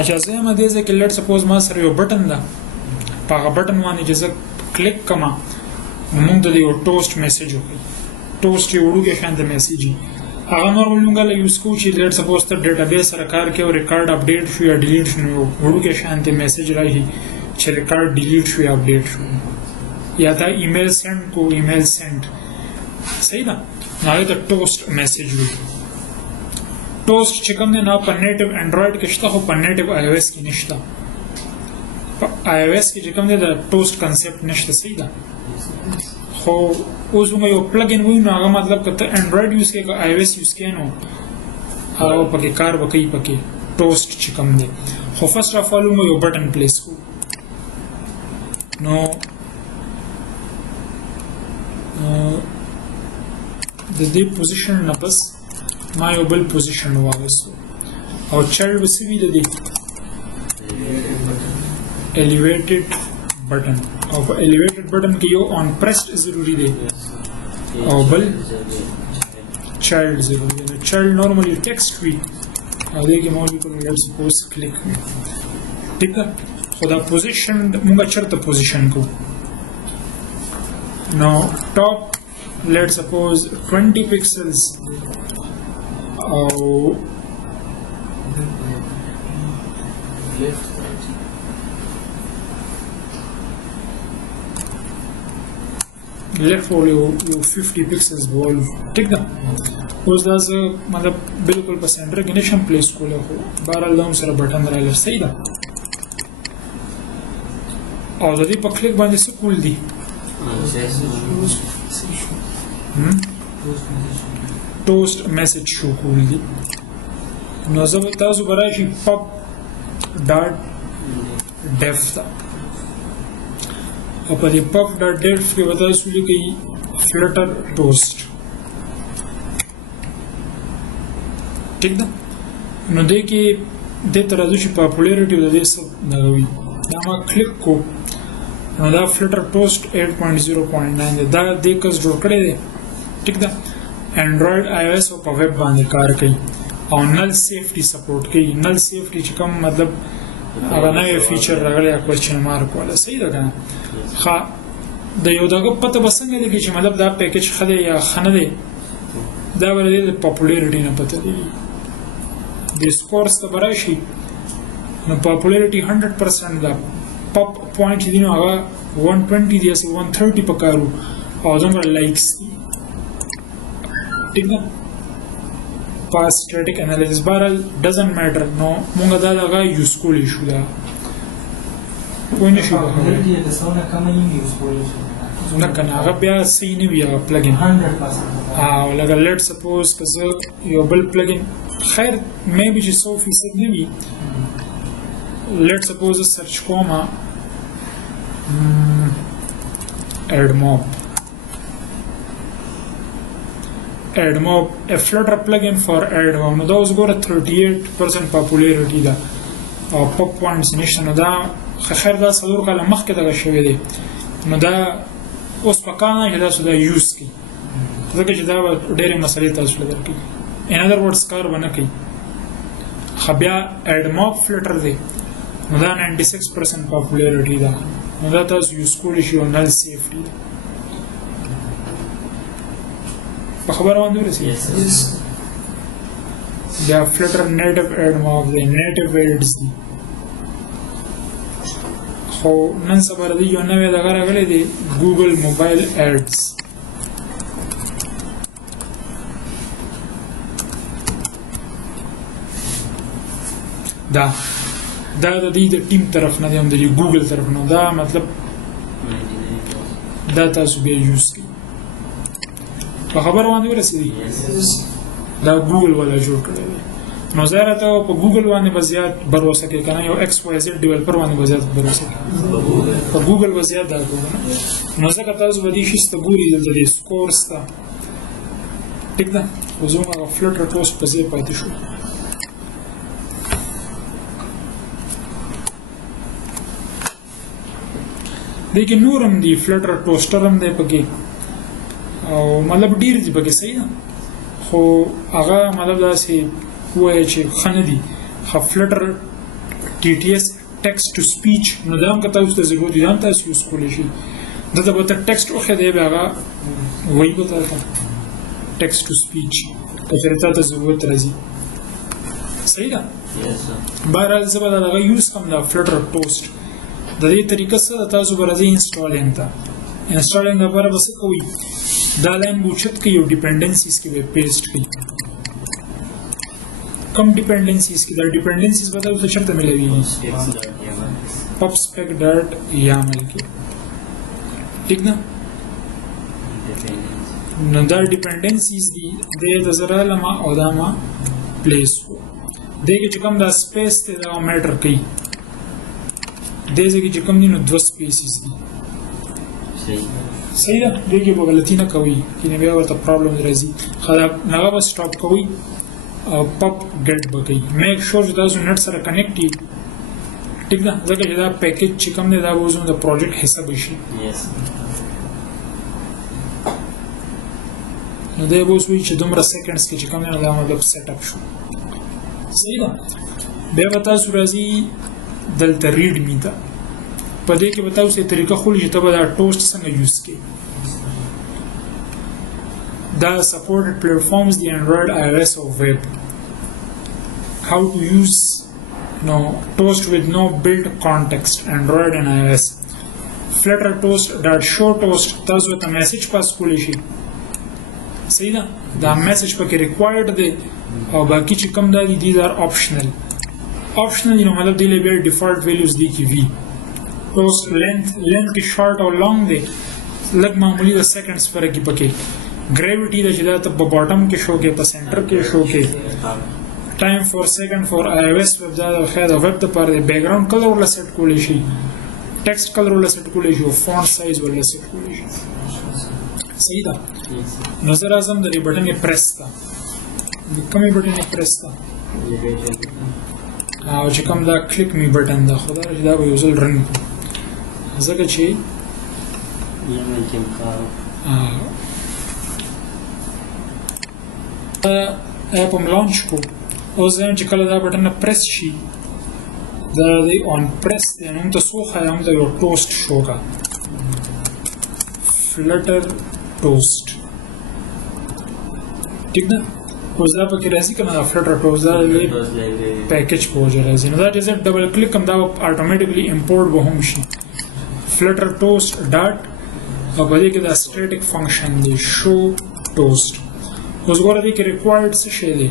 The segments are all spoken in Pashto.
اجازه ما دې ځکه لیټ سپوز ما سره یو بټن ده په هغه بټن باندې چې زه کلیک کما موږ د یو ټوسټ میسج وکړي ټوسټ یو وړوکی شان د میسج هغه نورمال موږ له یوز کوو چې لیټ سپوز ته ډیټابیس سره کار کوي او ریکارډ اپډیټ شو یا ډیلیټ شو یو وړوکی شان د میسج راځي چې ریکارډ ډیلیټ شو یا اپډیټ شو یا دا ایمیل سند کو ایمیل سند صحیح ده نو دا ټوسټ میسج وي ټوسټ چې کوم نه په نیټیو انډرایډ کې شته خو په نیټیو آی او ایس کې نشته په آی او ایس کې چې کوم نه د ټوسټ کنسپټ نشته صحیح ده خو اوس موږ یو پلګین وایو نو هغه مطلب که ته انډرایډ یوز کوې که آی او ایس یوز کوې نو هغه پکې کار وکوي پکې ټوسټ چې کوم دی خو فرست اف آل موږ یو بټن پلیس کوو نو د دې پوزیشن نه پس ما یو بل پوزیشن واغستو او چایلډ به څه وي د دې elevated button او په elevated button کې یو on pressed ضروری دی او بل child ضروری دی child normally text وي او دې کې مو لیکل let's suppose click ټیک ده خو دا پوزیشن موږ چرته پوزیشن کو نو top let's suppose 20 pixels او left ول یو 50 pixels بول ټیک ده اوس دا زه مطلب بالکل په سنټر کې نشم پلیس کولی خو بهرحال دا هم سره بټن راغلی صحیح ده او د دې په کلیک باندې څه کول دي ټوسټ میسج شو کول دي نو زه به تاسو به راشي pub.dev ته او په دې pub.dev کې به تاسو لیکئ Fluttertoast ټیک ده نو دې کې دې ته راځو چې پاپولیرټي د دې څه دغه وي دا ما کلیک کو نو دا Fluttertoast 8.0.9 دا دې کس جوړ کړی دی ټیک ده انډرایډ آی او ایس او په ویب باندې کار کوي او نل سیفټي سپورټ کوي نل سیفټي چې کوم مطلب هغه نوی فیچر راغلی کوېسچن مارک والا صحیح ده که نه ښه د یو دغه پته به څنګه لګي چې مطلب دا پیکیج ښه دی یا ښه نه دی دا به د دې د پاپولیرټي نه پته لګي د سکورس ته به راشي نو پاپولیرټي 100% ده پپ پوینټ چې دي نو هغه 120 دي هسې 130 پکارو او دومره لایکس دي ٹھیک ده پاس سټیټیک انالیسس بهرحال ډزنټ میټر نو مونږ دا دغه یوز کولی شو دا پوه نه شو نه که نه هغه بیا صحیح نه وي هغه پلګین او لکه لیټ سپوز که زه یو بل پلګین خیر میبي چې 100% نه وي لیټ سپوز زه سرچ کوم ایډموب AdMob a Flutter plugin for AdMob نو دا اوس ګوره 38% پاپولیرټي ده او پپ پوینټس نشته نو دا خیر دا څلور کاله مخکې دغه شوی دی نو دا اوس پکار نه چې تاسو دا یوز کړئ ځکه چې دا به ډېرې مسلې تاسو له درکوي in other words کار به نه کوي خو بیا AdMob Flutter دی نو دا 96% پاپولیرټي ده نو دا تاسو یوز کولی شئ او نل سیفټي ده په خبره باندې ورسېږي بیا فلټر نیټیو AdMob دی نیټیو ایډز دي خو نن سبا د یو نوی دغه راغلی دی ګوګل موبایل ایډز دا د دې د ټیم طرف نه دی هم د ګوګل طرف نه دا مطلب دا تاسو بیا یوز کړئ په خبره باندې ورسېږي دا ګوګل والا جوړ کړی دی نو زه راته په ګوګل باندې به زیات بروسه کوي که نه یو ایکس واي زیډ ډیولپر باندې به زیات بروسه کوي په ګوګل به زیات دا کوو نو ځکه تاسو به دې شي ته ګورئ دلته دې سکورس ته ټیک ده خو زموږ هغه Fluttertoast په ځای پاتې شو دې کې نور هم دي Fluttertoaster هم دی پکې او مطلب ډیر دي پکې صحیح ده خو هغه مطلب داسې وایي چې ښه نه دي خو فلټر TTS text to speech نو دا هم که تاسو ته ضرورت وي دا هم تاسو یوز کولی شي دلته به ته ټیکسټ وښی دی بیا هغه وایي به درته ټیکسټ ټو سپیچ که چېرې تا ته ضرورت راځي صحیح ده بهرحال زه به دا دغه یوز کړم دا فلټر ټوسټ د دې طریقه څه ده تاسو به راځئ انسټالینګ ته انسټالینګ لپاره به څه کوئ دا لاین به اوچت کړئ او ډیپنډنسیز کې به پیسټ کړئ کم ډیپنډنسیز کې دا ډیپنډنسیز به تاسو ته چېرته میلاویږي pub.spec.yaml کې ٹھیک نه نو دا ډیپنډنسیز دي د زه راغلم او دا ما پلیس کړو دې کې چې کوم دا سپیس دی دا میټر کوي دې ځای کې چې کوم دي نو دوه سپیسز دي صحیح ده دې کې به غلطي نه کوئ کینې بیا ورته پرابلم راځي هغه به سټاپ کوئ او پپ ګیټ به کوئ میک شور چې تاسو نیټ سره کنیکټ یي ٹھیک ده ځکه چې دا پیکیج چې کوم دی دا به اوس د پروجیکټ حصه به شي نو دی به اوس وایي چې دومره سیکنډس کې چې کوم دی نو دا مطلب سیټ اپ شو صحیح ده بیا به تاسو راځي دلته ریډ می ته په دې کې به تاسو یې طریقه خولي چې ته به دا ټوسټ څنګه یوز کړې دا supported platforms the Android iOS or web how to use toast with no built context Android and iOS fluttertoast.show toast تاسو ته میسج پاس کولی شي صحیح ده دا میسج پکې ریکوایرډ دی او باقي چې کوم دا دي these are optional نو مطلب دی له بیا ډیفالټ ویلیوز دی کې وي toast length کې short او long دی لږ معمولی د سیکنډز فرق کې پکې gravity د چې دا ته په باټم کې شو کې په سنټر کې شو کې time for second for iOS web دا خیر د ویب لپاره د بیک ګراوند کلر ولا سیټ کولی شي ټیکسټ کلر ولا سیټ کولی شي او فونټ سایز ولا سیټ کولی شي صحیح ده نظر اعظم د دې بټن یې پریس تا د کومې بټن یې پریس تا او چې کوم دا کلیک می بټن دا خدا چې دا به یو ځل رن ځکه چې اپ هم لانچ کو اوس چې کله دا بټن پریس شي دا دی اون پریس دی نو ته سو خیام دا یو ټوسټ شو کا فلټر ټوسټ ٹھیک ده اوس دا پکې راځي کنه دا فلټر ټوسټ دا پیکیج په وجه راځي نو دا چې ډبل کلیک کوم دا اتوماتیکلی امپورټ به هم شي فلټر ټوسټ ډاټ او په دې کې دا سټیټیک فنکشن دی شو ټوسټ اوس ګوره دې کې ریکوایرډ څه شی دی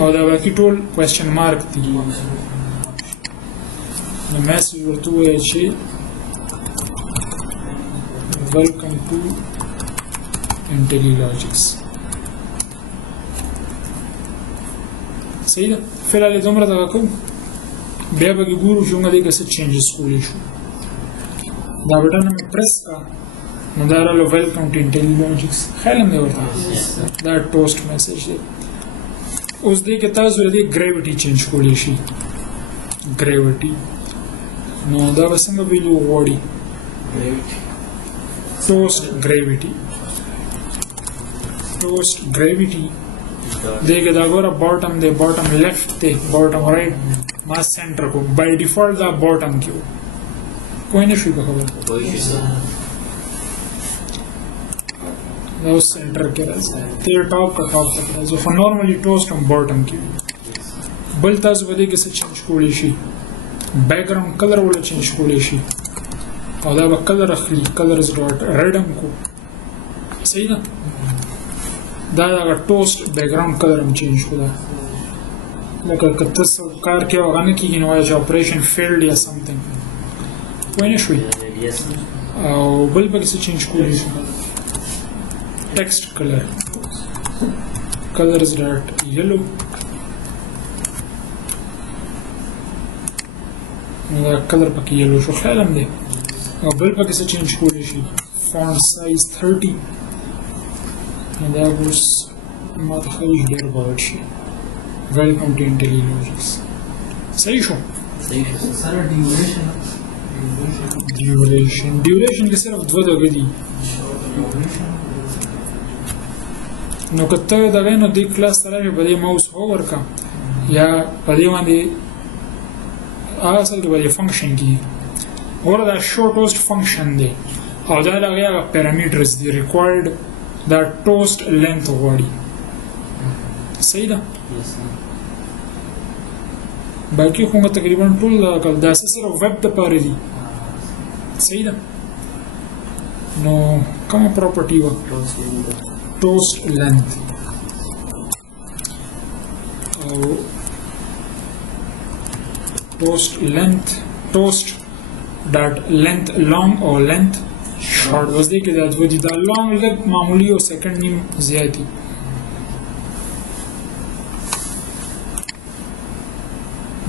او دا باقي ټول کوېسچن مارک دي نو میسج ورته ووایه چې ویلکم ټو انټیلیلاجکس صحیح ده فلحال یې دومره دغه کوم بیا به ګورو چې موږ دې کې څه چینجز کولی شو دا بټن مې پریس کړه نو دا راغله ویلکم ټو انټیلیلاجکس خیال هم دی ورته دا ټوسټ میسج دی اوس دې کې تاسو دې ګریویټي چینج کولی شي ګریویټي نو دا به څنګه ویلو غواړي ټوسټ ګریویټي دې کې دا ګوره باټم دی باټم لیفټ دی باټم رائټ ما سینټر کو بای ډیفالټ دا باټم کې کوئی نه شي په خبره دا اوس سینټر کې راځي ته ټاپ کا ټاپ تک راځي خو نورمالي ټوسټ هم باټم کې بل تاسو به دې کې څه چینج کولی شي بیک ګراوند کلر ولا چینج کولی شي او دا به کلر اخلي کلرز ډاټ ریډ هم کو صحیح ده دا هغه ټوسټ بیک ګراوند کلر هم چینج کو دا لکه که تاسو کار کې هغه نه کېږي نو وایي چې اپریشن فیلډ یا سمثینګ وای نه شوي او بل پکې څه چینج کولی شي text colors dot yellow دا کلر پکې یلو شو خیال هم دی او بل پکې څه چینج کولی شي font size 30 دا اوس ما ته ښایي ډېر به غټ شي ویلکم ټو انټیلیجنس صحیح شو سره ډیوریشن کې صرف دوه دغه دي نو که ته دغه نو دې کلاس ته راشې په دې ماوس هوور کا یا په دې باندې هغه اصل کې به فنکشن کې ورته دا شو ټوسټ فنکشن دی او دا لغه هغه پیرامیټرز دی ریکوایرډ دا ټوسټ لینث غواړي صحیح ده باقي خو تقریبا ټول دا صرف ویب د پاره دي صحیح ده نو کومه پراپرټي و ټوسټ لینث او toast length toast dot length long or length short was the ke that ودی دا long لګ معمولی او سیکنډ نیم زیاتی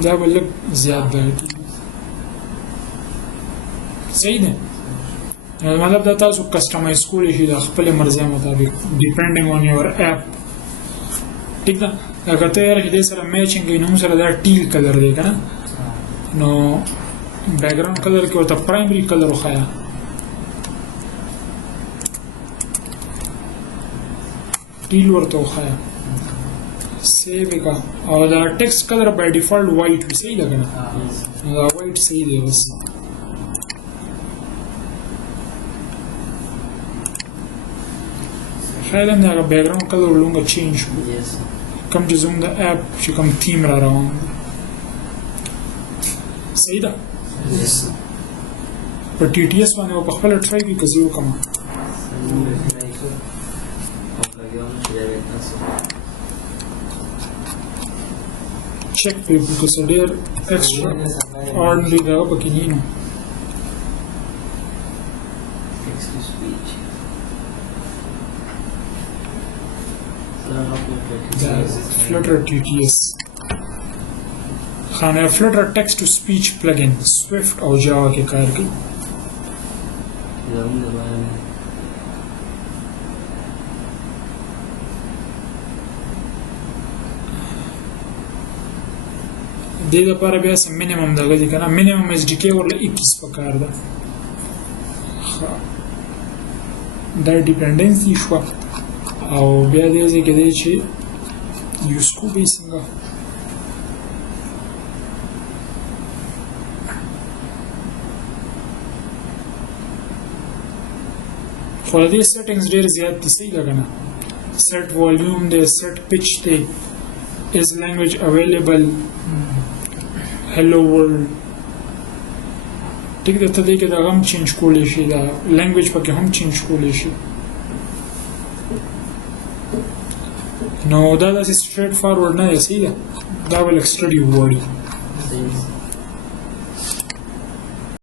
دا بلګ زیات دی صحیح ده مطلب دا تاسو کسٹمائز کولی شئ د خپل مرزه مطابق ډیپندینګ اون یور اپ ٹھیک ده اگر ته یې دې سره میچینګ نو سره دا ټیل کلر دی کنه نو بیکګراوند کلر کې ورته پرایمری کلر وخایا ټیل ورته وخایا سیو کا او دا ټیکسټ کلر بای ډیفالت وایټ وي صحیح ده کنه دا وایټ صحیح دی بس خیال هم دا بیکګراوند کلر ولونګه چینج کم چې زموږ د اپ چې کوم تیم را روان صحیح ده په ټي ټي اس باندې په خپل ټرای کې کزي وکم چک په کې ډېر ایکسترا اورډنری دا پکې نه نو Flutter TTS خانه Flutter text to speech plugin Swift او Java کې کار کوي دې لپاره بیا سم مینیمم دغه دي کنه مینیمم اس ډي کې ورله 21 پکار ده دا ډیپندنسي شو او بیا دې ځکه دی چې یوز کو به څنګه خو دې سیټینګز ډېر زیات دي صحیح ده کنه set volume دی set pitch دی is language available hello world ټیک ده ته دې کې دا هم چینج کولی شي دا لینګویج پکې هم چینج کولی شي نو دا داسې سټریټ فارورډ نه دی صحیح ده دا ول ایکسټرا دی وړي